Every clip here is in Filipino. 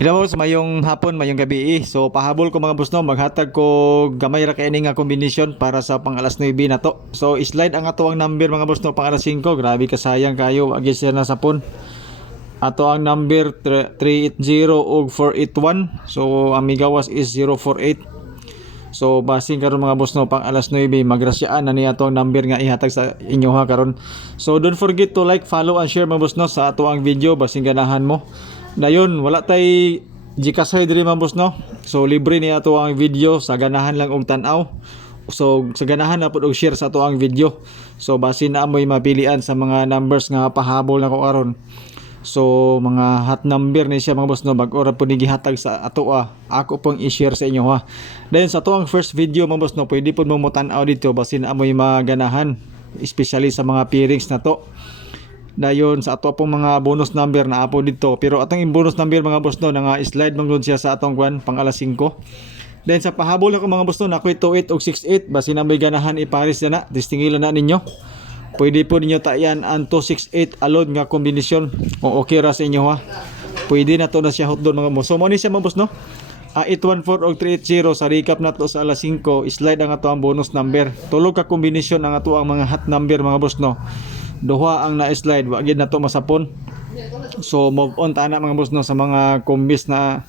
Hello, boss, mayong hapon, mayong gabi. So pahabol ko mga boss no, maghatag ko gamay ra kay nga kombinasyon para sa pang alas 9 na to. So slide ang ato ang number mga boss no pang alas 5. Grabe ka sayang kayo, agi siya na sapon. Ato ang number 380 ug 481. So ang migawas is 048. So basing karon mga boss no pang alas 9 magrasyaan na ni ato ang number nga ihatag sa inyo ha karon. So don't forget to like, follow and share mga boss no sa ato ang video basing ganahan mo. Dayon wala tay Gcash diri mga boss no. So libre ni ato ang video sa ganahan lang og tan-aw. So sa ganahan na pud og share sa ato ang video. So basin na amoy mapilian sa mga numbers nga pahabol na ko karon. So mga hot number ni siya mga boss no bag-o ra pud gihatag sa ato ako pong i-share sa inyo ha. Dayon sa ato ang first video mga boss no pwede pud mo tan-aw dito basin amoy maganahan especially sa mga pairings na to. Dayon sa ato pong mga bonus number na apo dito pero atong bonus number mga boss no nga slide mangod siya sa atong kwan pang alas 5. Then sa pahabol ako mga boss no nakoy 28 ug 68 basin na may ganahan ipares na distingilan na ninyo. Pwede po ninyo tayan ang 268 alone nga kombinasyon kung okay ra sa inyo ha. Pwede na to na siya hot doon mga boss. So mo ni siya mga boss no. 814 og 380 sa recap na to sa alas 5 slide ang ato ang bonus number. Tulog ka kombinasyon ang ato ang mga hot number mga boss no. Duha ang na-slide, wag gid na to masapon. So move on ta na mga boss no sa mga kombis na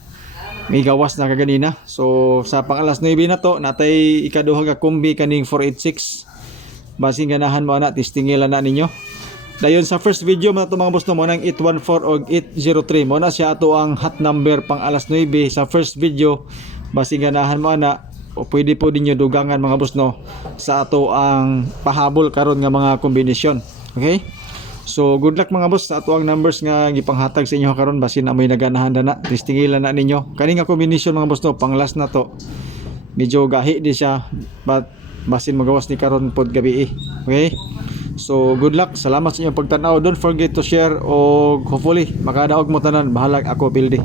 may gawas na kaganina. So sa pang alas 9 na to natay ikaduha ka kombi kaning 486. Basing ganahan mo ana testingilan na ninyo. Dayon sa first video mo na to mga boss no mo nang 814 og 803 mo na siya ato ang hot number pang alas 9 sa first video. Basing ganahan mo ana o pwede po ninyo dugangan mga boss no sa ato ang pahabol karon nga mga kombinasyon. Okay? So good luck mga boss sa ato ang numbers nga gipanghatag sa inyo karon basin amoy naganahan na distingilan na ninyo. Kani nga kombinasyon mga boss no pang last na to. Medyo gahi di siya but basin magawas ni karon pod gabi. Okay? So good luck. Salamat sa inyong pagtan-aw. Don't forget to share o hopefully makadaog mo tanan bahalag ako pildi.